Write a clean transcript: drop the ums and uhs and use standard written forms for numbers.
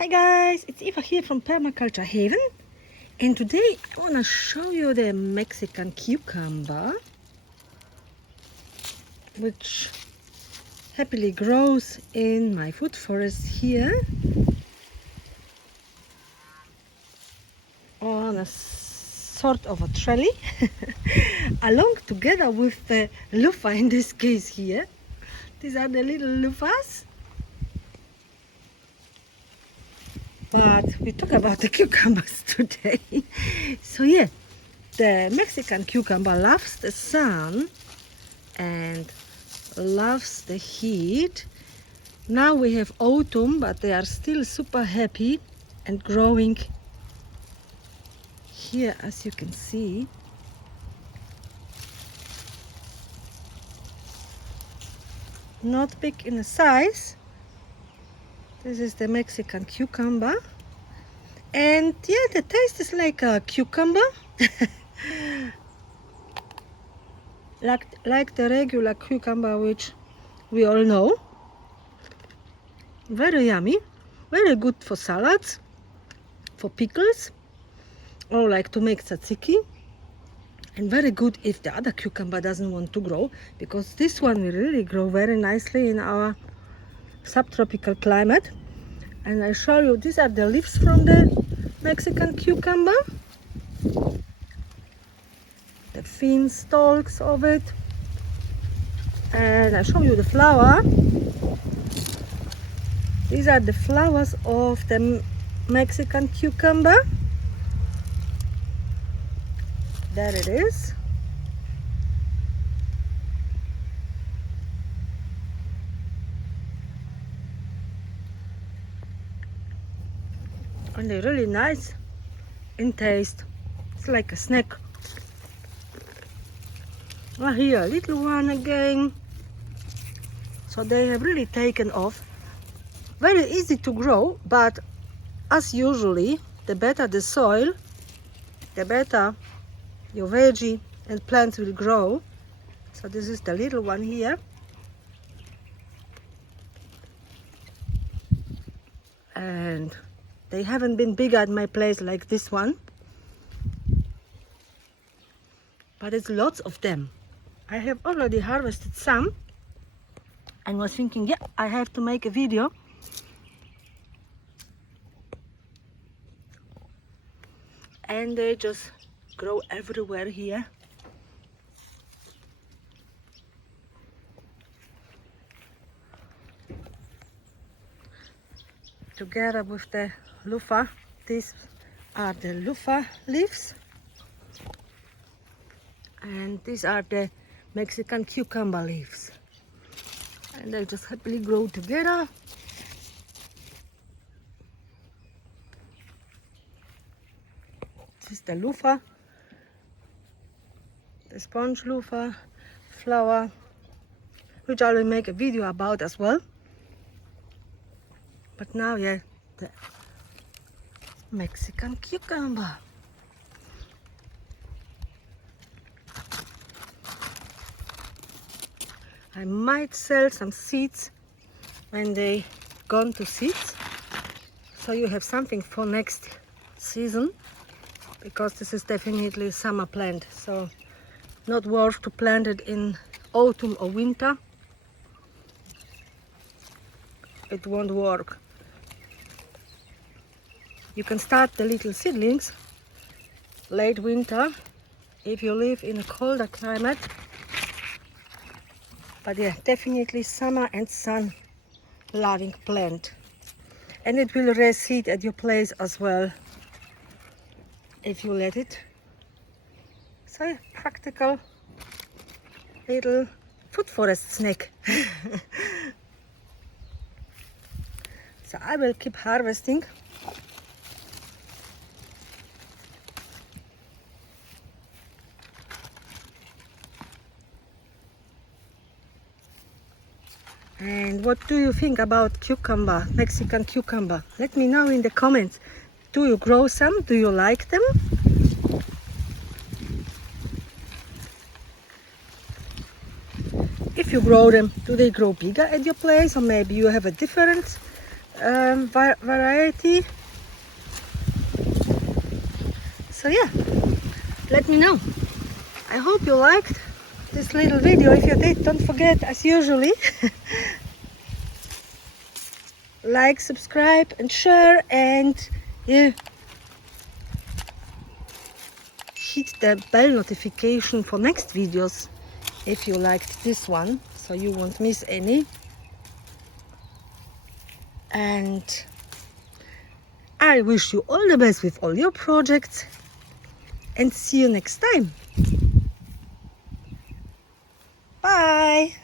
Hi guys, it's Eva here from Permaculture Haven, and today I want to show you the Mexican cucumber, which happily grows in my food forest here on a sort of a trolley along together with the loofah in this case here. These are the little loofahs. But we talk about the cucumbers today. So yeah, the Mexican cucumber loves the sun and loves the heat. Now we have autumn, but they are still super happy and growing here, as you can see. Not big in the size. This is the Mexican cucumber, and yeah, the taste is like a cucumber, like the regular cucumber which we all know. Very yummy, very good for salads, for pickles, or like to make tzatziki, and very good if the other cucumber doesn't want to grow, because this one will really grow very nicely in our subtropical climate. And I show you, these are the leaves from the Mexican cucumber, the thin stalks of it, and I show you the flower. These are the flowers of the Mexican cucumber. There it is. And they're really nice in taste. It's like a snack. Oh, here, a little one again. So they have really taken off. Very easy to grow, but as usually, the better the soil, the better your veggie and plants will grow. So this is the little one here. And they haven't been big at my place like this one, but it's lots of them. I have already harvested some and was thinking, yeah, I have to make a video. And they just grow everywhere here. Together with the loofah. These are the loofah leaves, and these are the Mexican cucumber leaves, and they just happily grow together. This is the loofah, the sponge loofah flower, which I will make a video about as well. But now, yeah, the Mexican cucumber. I might sell some seeds when they gone to seeds, so you have something for next season, because this is definitely a summer plant, so not worth to plant it in autumn or winter. It won't work. You can start the little seedlings late winter if you live in a colder climate. But yeah, definitely summer and sun loving plant. And it will raise heat at your place as well if you let it. So yeah, practical little food forest snack. So I will keep harvesting. And what do you think about cucumber, Mexican cucumber? Let me know in the comments. Do you grow some? Do you like them? If you grow them, do they grow bigger at your place, or maybe you have a different variety. So yeah, let me know. I hope you liked this little video. If you did, don't forget, as usually, like, subscribe and share, and yeah, hit the bell notification for next videos if you liked this one, so you won't miss any. And I wish you all the best with all your projects, and see you next time. Bye.